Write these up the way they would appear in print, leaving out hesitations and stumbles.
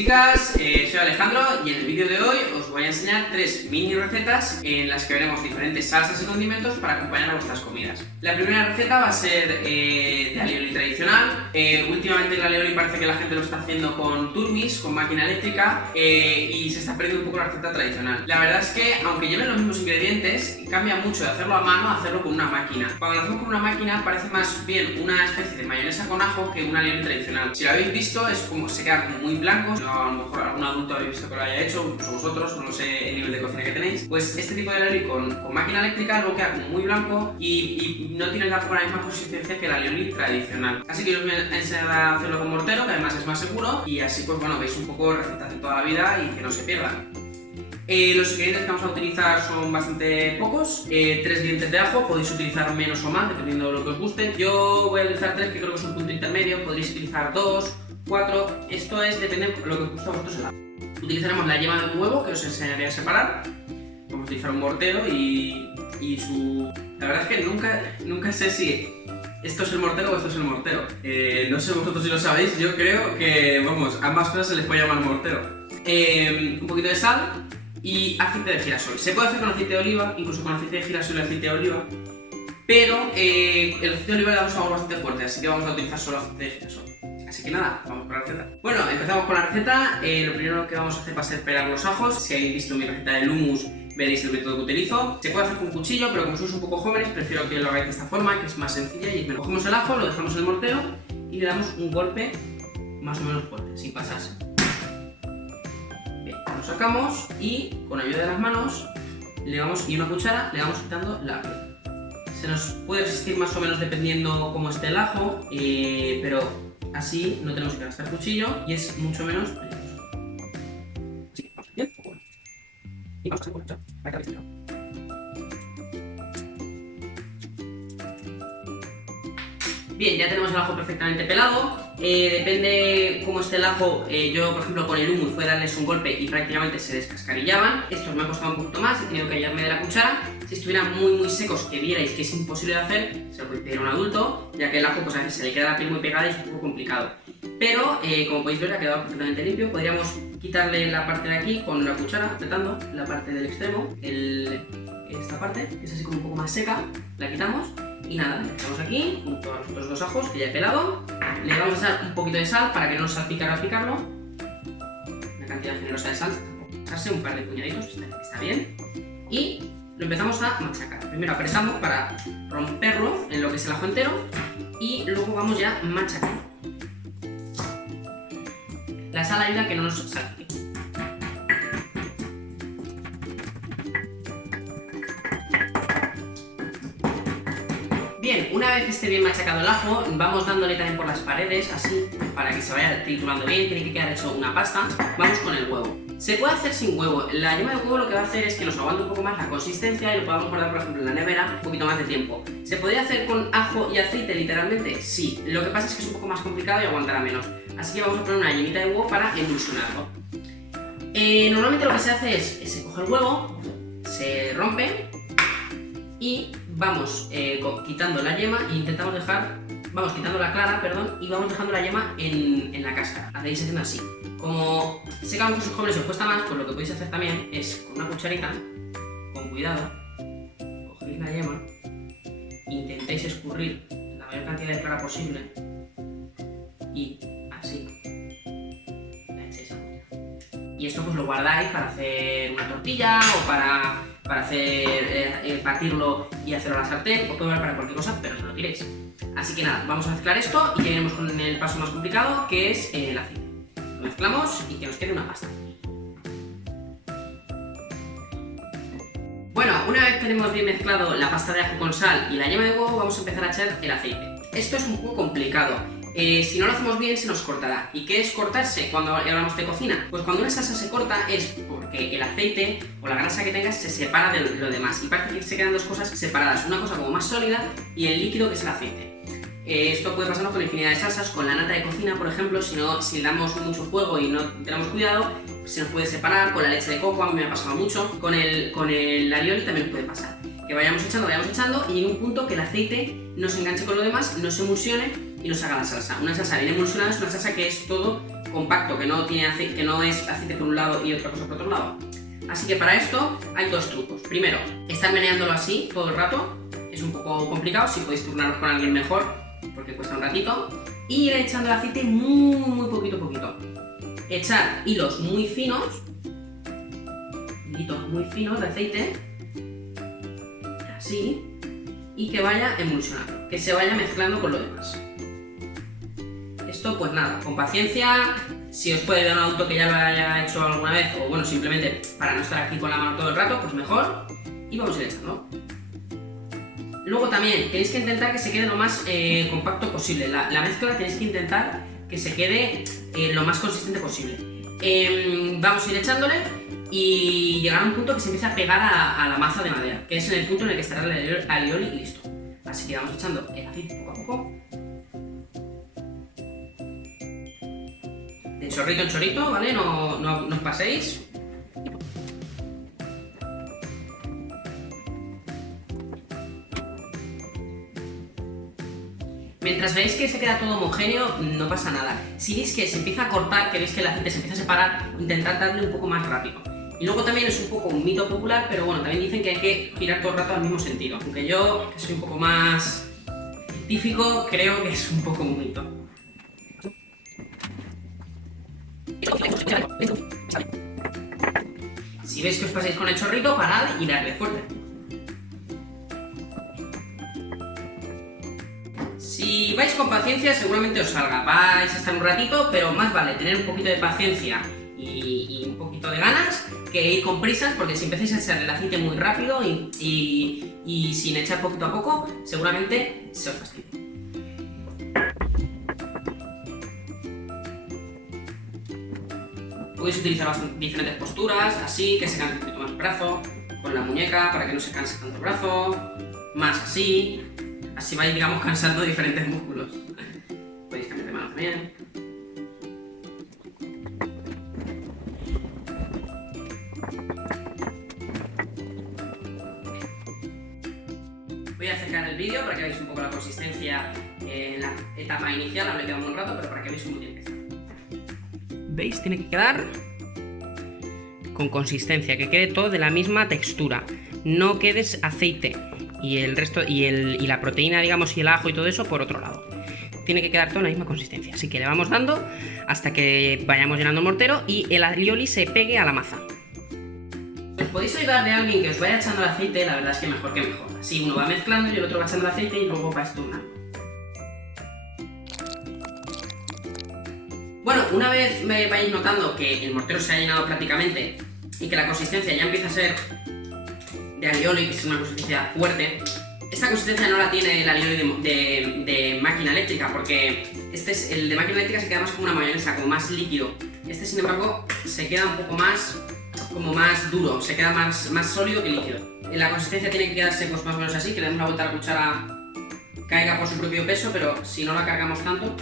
chicas, soy Alejandro y en el vídeo de hoy os voy a enseñar 3 mini recetas en las que veremos diferentes salsas y condimentos para acompañar a vuestras comidas. La primera receta va a ser de alioli tradicional. Últimamente el alioli parece que la gente lo está haciendo con turbis, con máquina eléctrica, y se está perdiendo un poco la receta tradicional. La verdad es que aunque lleven los mismos ingredientes, cambia mucho de hacerlo a mano a hacerlo con una máquina. Cuando lo hacemos con una máquina parece más bien una especie de mayonesa con ajo que un alioli tradicional. Si lo habéis visto es como se queda como muy blanco. A lo mejor algún adulto habéis visto que lo haya hecho, incluso vosotros, no sé el nivel de cocina que tenéis. Pues este tipo de alioli con máquina eléctrica luego queda como muy blanco y no tiene la misma consistencia que el alioli tradicional. Así que os voy a enseñar a hacerlo con mortero, que además es más seguro, y así pues bueno, veis un poco recetas de toda la vida y que no se pierdan. Los ingredientes que vamos a utilizar son bastante pocos. 3 dientes de ajo, podéis utilizar menos o más dependiendo de lo que os guste. Yo voy a utilizar 3, que creo que es un punto intermedio. Podréis utilizar 2, 4, esto es depende de lo que os guste a vosotros el ajo. Utilizaremos la yema de un huevo, que os enseñaré a separar. Vamos a utilizar un mortero y su... La verdad es que nunca sé si esto es el mortero o esto es el mortero. No sé vosotros si lo sabéis, yo creo que, vamos, ambas cosas se les puede llamar mortero. Un poquito de sal y aceite de girasol. Se puede hacer con aceite de oliva, incluso con aceite de girasol y aceite de oliva, pero el aceite de oliva le da un sabor bastante fuerte, así que vamos a utilizar solo aceite de girasol. Así que nada, vamos con la receta. Bueno, empezamos con la receta. Lo primero que vamos a hacer va a ser pelar los ajos. Si habéis visto mi receta del hummus, veréis el método que utilizo. Se puede hacer con un cuchillo, pero como sois un poco jóvenes, prefiero que lo hagáis de esta forma, que es más sencilla y es menos. Cogemos el ajo, lo dejamos en el mortero y le damos un golpe más o menos fuerte, sin pasarse. Bien, lo sacamos y con ayuda de las manos y una cuchara le vamos quitando la piel. Se nos puede resistir más o menos dependiendo cómo esté el ajo, pero así no tenemos que gastar cuchillo y es mucho menos peligroso. Sí, vamos bien. Y vamos a hacer Bien, ya tenemos el ajo perfectamente pelado. Depende cómo esté el ajo. Yo, por ejemplo, con el hummus fue darles un golpe y prácticamente se descascarillaban. Estos me ha costado un poquito más, he tenido que hallarme de la cuchara. Si estuvieran muy secos, que vierais que es imposible de hacer, se lo podéis pedir a un adulto, ya que el ajo pues a veces se le queda la piel muy pegada y es un poco complicado. Pero, como podéis ver, ha quedado perfectamente limpio. Podríamos quitarle la parte de aquí con la cuchara, apretando la parte del extremo, esta parte, que es así como un poco más seca, la quitamos. Y nada, le echamos aquí, junto a los otros 2 ajos que ya he pelado. Le vamos a echar un poquito de sal para que no nos salpicara al picarlo. Una cantidad generosa de sal, echarse un par de puñaditos, está bien. Y lo empezamos a machacar. Primero apretamos para romperlo en lo que es el ajo entero y luego vamos ya machacando. La sal ayuda a que no nos salpique. Bien, una vez que esté bien machacado el ajo, vamos dándole también por las paredes, así, para que se vaya triturando bien, tiene que quedar hecho una pasta. Vamos con el huevo. Se puede hacer sin huevo. La yema de huevo lo que va a hacer es que nos aguante un poco más la consistencia y lo podamos guardar, por ejemplo, en la nevera un poquito más de tiempo. ¿Se podría hacer con ajo y aceite literalmente? Sí. Lo que pasa es que es un poco más complicado y aguantará menos. Así que vamos a poner una yemita de huevo para emulsionarlo. Normalmente lo que se hace es, se coge el huevo, se rompe y vamos quitando la yema e intentamos vamos quitando la clara, perdón, y vamos dejando la yema en la cáscara. Hacéis haciendo así. Como sé que a muchos jóvenes os cuesta más, pues lo que podéis hacer también es con una cucharita, con cuidado, cogéis la yema, intentáis escurrir la mayor cantidad de clara posible y así la echáis a cuchara. Y esto pues lo guardáis para hacer una tortilla o para hacer batirlo y hacerlo a la sartén, os puede valer para cualquier cosa, pero no lo tiréis. Así que nada, vamos a mezclar esto y ya iremos con el paso más complicado, que es el aceite. Lo mezclamos y que nos quede una pasta. Bueno, una vez tenemos bien mezclado la pasta de ajo con sal y la yema de huevo, vamos a empezar a echar el aceite. Esto es un poco complicado. Si no lo hacemos bien se nos cortará. ¿Y qué es cortarse cuando hablamos de cocina? Pues cuando una salsa se corta es porque el aceite o la grasa que tengas se separa de lo demás y parece que se quedan 2 cosas separadas, una cosa como más sólida y el líquido que es el aceite. Esto puede pasarnos con infinidad de salsas, con la nata de cocina, por ejemplo, si damos mucho fuego y no tenemos cuidado, se nos puede separar. Con la leche de coco a mí me ha pasado mucho, con el alioli también puede pasar. Que vayamos echando y llegue un punto que el aceite no se enganche con lo demás, no se emulsione y nos haga la salsa. Una salsa bien emulsionada es una salsa que es todo compacto, que no es aceite por un lado y otra cosa por otro lado. Así que para esto hay dos trucos. Primero, estar meneándolo así todo el rato, es un poco complicado, si podéis turnaros con alguien mejor, porque cuesta un ratito. Y ir echando el aceite muy poquito a poquito. Echar hilos muy finos, de aceite, así, y que vaya emulsionando, que se vaya mezclando con lo demás. Esto pues nada, con paciencia, si os puede dar un auto que ya lo haya hecho alguna vez, o bueno, simplemente para no estar aquí con la mano todo el rato, pues mejor, y vamos a ir echando. Luego también tenéis que intentar que se quede lo más compacto posible, la mezcla tenéis que intentar que se quede lo más consistente posible. Vamos a ir echándole y llegará a un punto que se empiece a pegar a la maza de madera, que es en el punto en el que estará el alioli y listo. Así que vamos echando el aceite poco a poco. De chorrito en chorrito, ¿vale? No os paséis. Mientras veis que se queda todo homogéneo, no pasa nada. Si veis que se empieza a cortar, que veis que el aceite se empieza a separar, intentad darle un poco más rápido. Y luego también es un poco un mito popular, pero bueno, también dicen que hay que girar todo el rato al mismo sentido. Aunque yo, que soy un poco más científico, creo que es un poco un mito. Si veis que os pasáis con el chorrito, parad y darle fuerte. Si vais con paciencia, seguramente os salga. Vais a estar un ratito, pero más vale tener un poquito de paciencia y un poquito de ganas que ir con prisas, porque si empezáis a echar el aceite muy rápido y sin echar poquito a poco, seguramente se os fastidie. Podéis utilizar diferentes posturas, así, que se canse un poquito más el brazo, con la muñeca para que no se canse tanto el brazo, más así vais, digamos, cansando diferentes músculos. Podéis cambiar de mano también. Voy a acercar el vídeo para que veáis un poco la consistencia en la etapa inicial, habré quedado un rato, pero para que veáis cómo tiene que estar. ¿Veis? Tiene que quedar con consistencia, que quede todo de la misma textura. No quedes aceite y el resto y la proteína, digamos, y el ajo y todo eso por otro lado. Tiene que quedar todo en la misma consistencia. Así que le vamos dando hasta que vayamos llenando el mortero y el alioli se pegue a la masa. Si os podéis ayudar de alguien que os vaya echando el aceite, la verdad es que mejor que mejor. Así uno va mezclando y el otro va echando el aceite y luego vais turnando. Bueno, una vez me vais notando que el mortero se ha llenado prácticamente y que la consistencia ya empieza a ser de alioli, que es una consistencia fuerte, esta consistencia no la tiene el alioli de máquina eléctrica, porque el de máquina eléctrica se queda más como una mayonesa, como más líquido. Este, sin embargo, se queda un poco más, como más duro, se queda más sólido que líquido. La consistencia tiene que quedarse pues más o menos así, que le damos la vuelta a la cuchara, caiga por su propio peso, pero si no la cargamos tanto,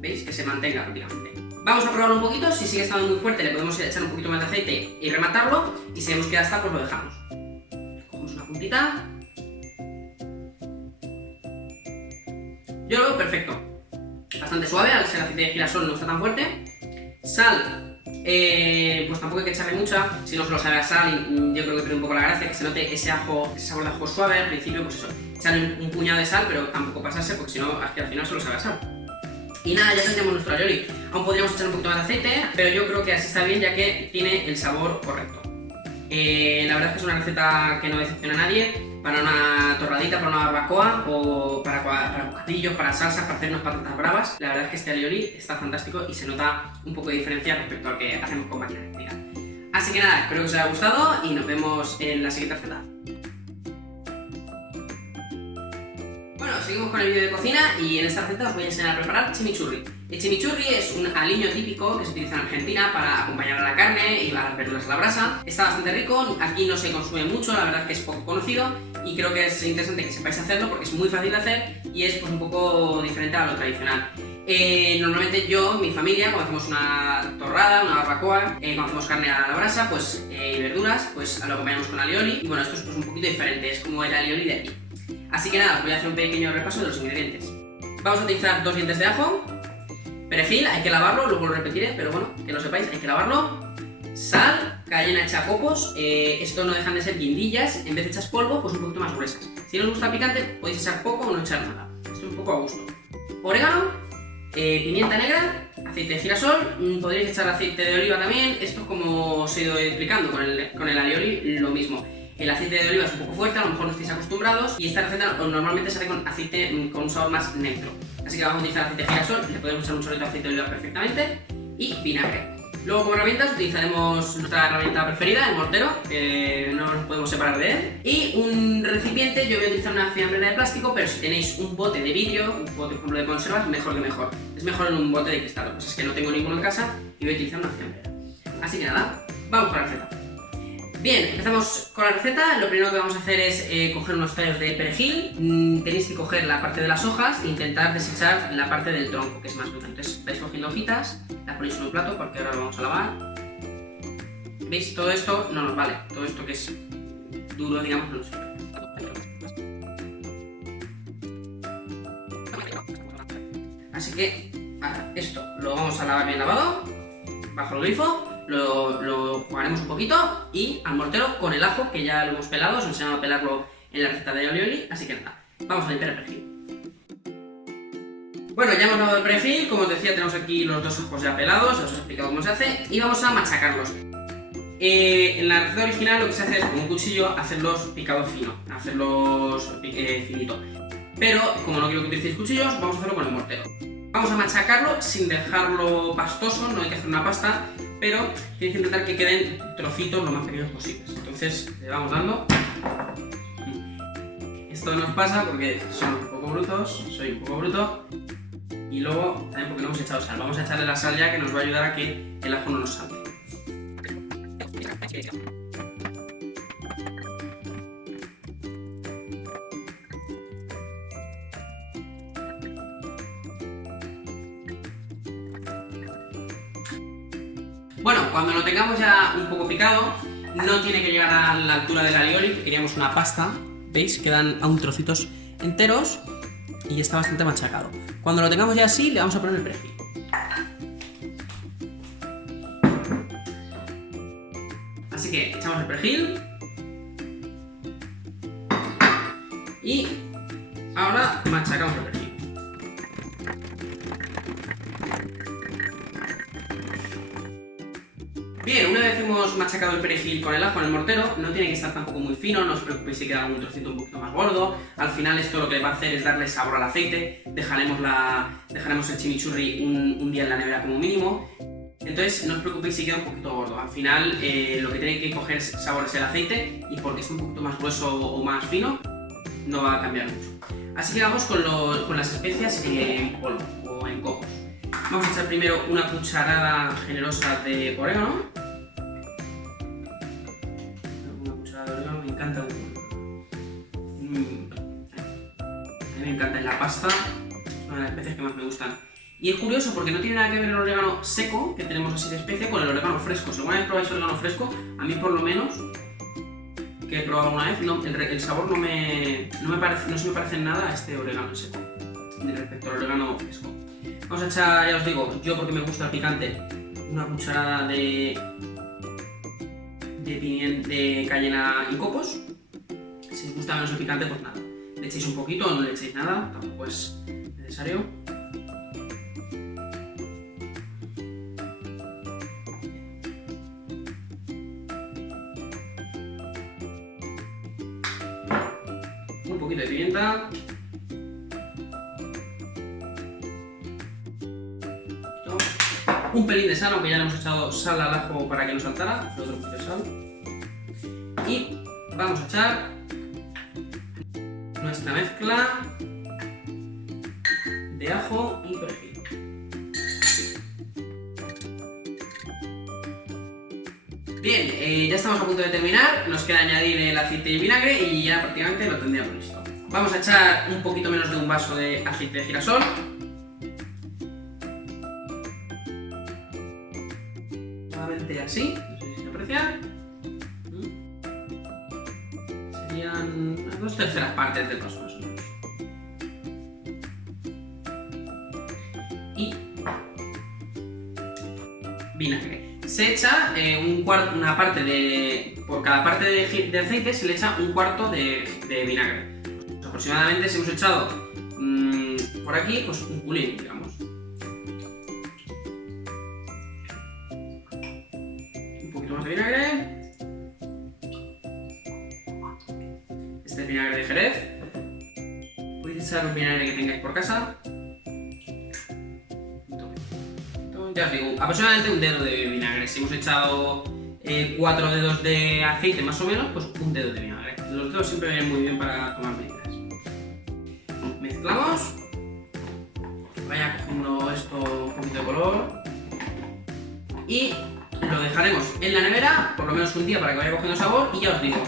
¿veis? Que se mantenga prácticamente. Vamos a probarlo un poquito, si sigue estando muy fuerte le podemos echar un poquito más de aceite y rematarlo, y si vemos que ya está, pues lo dejamos. Cogemos una puntita. Yo lo veo perfecto. Bastante suave, al ser aceite de girasol no está tan fuerte. Sal, pues tampoco hay que echarle mucha, si no solo sabe a sal, yo creo que pierde un poco la gracia, que se note ese sabor de ajo suave al principio, pues eso, echarle un puñado de sal, pero tampoco pasarse, porque si no, al final solo sabe a sal. Y nada, ya tendríamos nuestro alioli. Aún podríamos echar un poquito más de aceite, pero yo creo que así está bien, ya que tiene el sabor correcto. La verdad es que es una receta que no decepciona a nadie, para una torradita, para una barbacoa, o para bocadillos, para salsas, para hacer unas patatas bravas. La verdad es que este alioli está fantástico y se nota un poco de diferencia respecto al que hacemos con máquina eléctrica. Así que nada, espero que os haya gustado y nos vemos en la siguiente receta. Bueno, seguimos con el vídeo de cocina y en esta receta os voy a enseñar a preparar chimichurri. El chimichurri es un aliño típico que se utiliza en Argentina para acompañar a la carne y a las verduras a la brasa. Está bastante rico, aquí no se consume mucho, la verdad es que es poco conocido y creo que es interesante que sepáis hacerlo porque es muy fácil de hacer y es pues, un poco diferente a lo tradicional. Normalmente yo, mi familia, cuando hacemos una torrada, una barbacoa, cuando hacemos carne a la brasa, pues y verduras, pues lo acompañamos con alioli y bueno, esto es pues, un poquito diferente, es como el alioli de aquí. Así que nada, os voy a hacer un pequeño repaso de los ingredientes. Vamos a utilizar 2 dientes de ajo, Perejil, hay que lavarlo, luego lo repetiré, pero bueno, que lo sepáis, hay que lavarlo. Sal, cayena hecha a copos, esto no dejan de ser guindillas, en vez de echas polvo, pues un poquito más gruesas. Si no os gusta picante, podéis echar poco o no echar nada. Esto es un poco a gusto. Orégano, pimienta negra, aceite de girasol, podréis echar aceite de oliva también. Esto es como os he ido explicando con el alioli, lo mismo. El aceite de oliva es un poco fuerte, a lo mejor no estáis acostumbrados, y esta receta normalmente se hace con aceite con un sabor más neutro. Así que vamos a utilizar aceite de girasol, le podemos echar un chorrito de aceite de oliva perfectamente, y vinagre. Luego, como herramientas, utilizaremos nuestra herramienta preferida, el mortero, que no nos podemos separar de él. Y un recipiente, yo voy a utilizar una fiambrera de plástico, pero si tenéis un bote de vidrio, un bote, por ejemplo, de conservas, mejor que mejor. Es mejor en un bote de cristal, lo que pasa es que no tengo ninguno en casa y voy a utilizar una fiambrera. Así que nada, vamos con la receta. Bien, empezamos con la receta. Lo primero que vamos a hacer es coger unos tallos de perejil. Tenéis que coger la parte de las hojas e intentar desechar la parte del tronco, que es más dura. Entonces vais cogiendo hojitas, las ponéis en un plato porque ahora lo vamos a lavar. ¿Veis? Todo esto no nos vale. Todo esto que es duro, digamos, no nos sirve. Así que ahora esto lo vamos a lavar bien lavado, bajo el grifo. Lo jugaremos un poquito y al mortero con el ajo, que ya lo hemos pelado, os he enseñado a pelarlo en la receta de alioli, así que nada, vamos a limpiar el perejil. Bueno, ya hemos lavado el perejil, como os decía tenemos aquí los dos ojos ya pelados, os he explicado cómo se hace, y vamos a machacarlos. En la receta original lo que se hace es con un cuchillo hacerlos picado fino, hacerlos finito. Pero como no quiero que utilicéis cuchillos, vamos a hacerlo con el mortero. Vamos a machacarlo sin dejarlo pastoso, no hay que hacer una pasta, pero tienes que intentar que queden trocitos lo más pequeños posibles. Entonces le vamos dando. Esto nos pasa porque somos un poco brutos, soy un poco bruto, y luego también porque no hemos echado sal. Vamos a echarle la sal ya, que nos va a ayudar a que el ajo no nos salte. Bueno, cuando lo tengamos ya un poco picado, no tiene que llegar a la altura del alioli, que queríamos una pasta. ¿Veis? Quedan aún trocitos enteros y está bastante machacado. Cuando lo tengamos ya así, le vamos a poner el perejil. Así que echamos el perejil. Y ahora machacamos el perejil. Bien, una vez hemos machacado el perejil con el ajo en el mortero, no tiene que estar tampoco muy fino, no os preocupéis si queda algún trocito un poquito más gordo. Al final esto lo que va a hacer es darle sabor al aceite, dejaremos el chimichurri un día en la nevera como mínimo. Entonces no os preocupéis si queda un poquito gordo, al final lo que tiene que coger sabor es el aceite, y porque está un poquito más grueso o más fino, no va a cambiar mucho. Así que vamos con las especias en polvo o en copos. Vamos a echar primero una cucharada generosa de orégano. Una cucharada de orégano, me encanta. A mí me encanta en la pasta, es una de las especias que más me gustan. Y es curioso porque no tiene nada que ver el orégano seco, que tenemos así de especia, con el orégano fresco. Si alguna vez probáis orégano fresco, a mí por lo menos, que he probado alguna vez, no, el sabor no se me parece en nada a este orégano seco, respecto al orégano fresco. Vamos a echar, ya os digo, yo porque me gusta el picante, una cucharada de cayena en copos. Si os gusta menos el picante, pues nada, le echéis un poquito o no le echéis nada, tampoco es necesario. Un poquito de pimienta. Un pelín de sal, aunque ya le hemos echado sal al ajo para que no saltara, otro poquito de sal. Y vamos a echar nuestra mezcla de ajo y perejil. Bien, ya estamos a punto de terminar, nos queda añadir el aceite y el vinagre y ya prácticamente lo tendríamos listo. Vamos a echar un poquito menos de un vaso de aceite de girasol. Así, no sé si se aprecia. Serían las 2/3 partes del vaso más o menos. Y vinagre. Se echa una parte por cada parte de aceite se le echa un cuarto de vinagre. Pues aproximadamente si hemos echado por aquí, pues un culín, digamos. Un poquito más de vinagre. Este es vinagre de Jerez. Podéis echar un vinagre que tengáis por casa. Ya os digo, aproximadamente un dedo de vinagre. Si hemos echado 4 dedos de aceite más o menos, pues un dedo de vinagre. Los dedos siempre vienen muy bien para tomar medidas. Mezclamos. Vaya cogiendo esto un poquito de color. Y lo dejaremos en la nevera por lo menos un día para que vaya cogiendo sabor. Y ya os digo,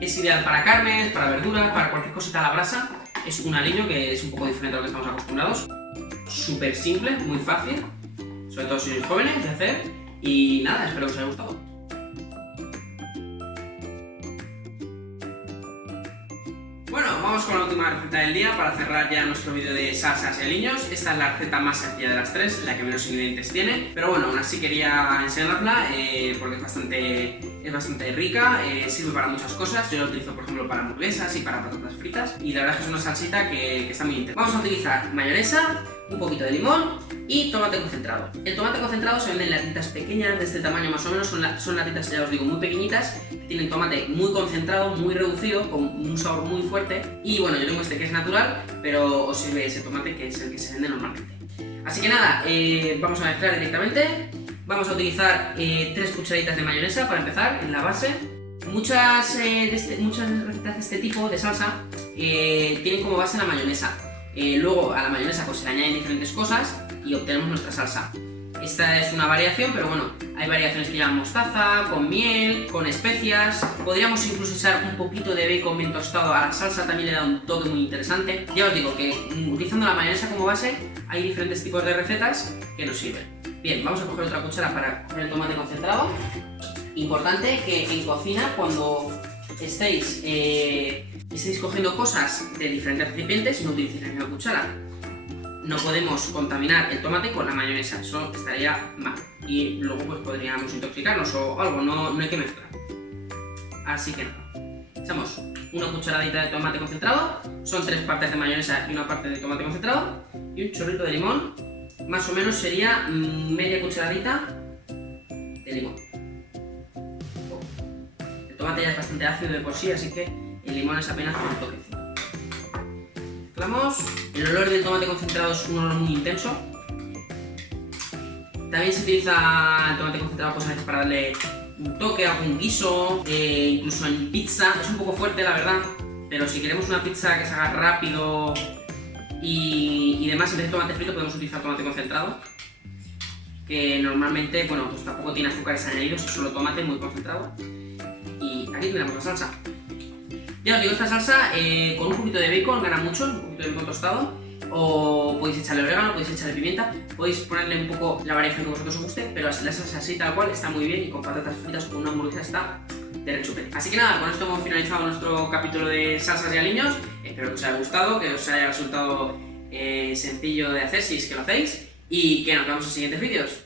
es ideal para carnes, para verduras, para cualquier cosita a la brasa. Es un aliño que es un poco diferente a lo que estamos acostumbrados. Súper simple, muy fácil. Sobre todo si sois jóvenes de hacer. Y nada, espero que os haya gustado. Bueno, vamos con la última receta del día para cerrar ya nuestro vídeo de salsas y aliños. Esta es la receta más sencilla de las tres, la que menos ingredientes tiene. Pero bueno, aún así quería enseñarla porque es bastante rica, sirve para muchas cosas. Yo la utilizo por ejemplo para hamburguesas y para patatas fritas. Y la verdad es que es una salsita que está muy interesante. Vamos a utilizar mayonesa, un poquito de limón y tomate concentrado. El tomate concentrado se vende en latitas pequeñas de este tamaño más o menos, son latitas, ya os digo, muy pequeñitas, que tienen tomate muy concentrado, muy reducido, con un sabor muy fuerte. Y bueno, yo tengo este que es natural, pero os sirve ese tomate que es el que se vende normalmente. Así que nada, vamos a mezclar directamente. Vamos a utilizar 3 cucharaditas de mayonesa para empezar en la base. Muchas recetas de este tipo de salsa tienen como base la mayonesa. Luego a la mayonesa pues se le añaden diferentes cosas y obtenemos nuestra salsa. Esta es una variación, pero bueno, hay variaciones que llevan mostaza, con miel, con especias. Podríamos incluso echar un poquito de bacon bien tostado a la salsa, también le da un toque muy interesante. Ya os digo que utilizando la mayonesa como base hay diferentes tipos de recetas que nos sirven. Bien, vamos a coger otra cuchara para coger el tomate concentrado. Importante que en cocina, cuando estéis cogiendo cosas de diferentes recipientes, no utilicéis la misma cuchara. No podemos contaminar el tomate con la mayonesa, eso estaría mal. Y luego pues podríamos intoxicarnos o algo, no hay que mezclar. Así que nada. Echamos una cucharadita de tomate concentrado, son 3 partes de mayonesa y una parte de tomate concentrado, y un chorrito de limón, más o menos sería media cucharadita de limón. El tomate ya es bastante ácido de por sí, así que el limón es apenas un toquecito. Mezclamos. El olor del tomate concentrado es un olor muy intenso. También se utiliza el tomate concentrado pues, a veces para darle un toque a algún guiso, incluso en pizza. Es un poco fuerte la verdad, pero si queremos una pizza que se haga rápido y demás, en vez de tomate frito podemos utilizar tomate concentrado, que normalmente, bueno, pues tampoco tiene azúcares añadidos, es solo tomate muy concentrado. Y aquí tenemos la salsa. Ya os digo, esta salsa con un poquito de bacon gana mucho, un poquito de bacon tostado, o podéis echarle orégano, podéis echarle pimienta, podéis ponerle un poco la variación que vosotros os guste, pero la salsa así tal cual está muy bien y con patatas fritas o con una hamburguesa está de rechupete. Así que nada, con esto hemos finalizado nuestro capítulo de salsas y aliños. Espero que os haya gustado, que os haya resultado sencillo de hacer si es que lo hacéis y que nos vemos en siguientes vídeos.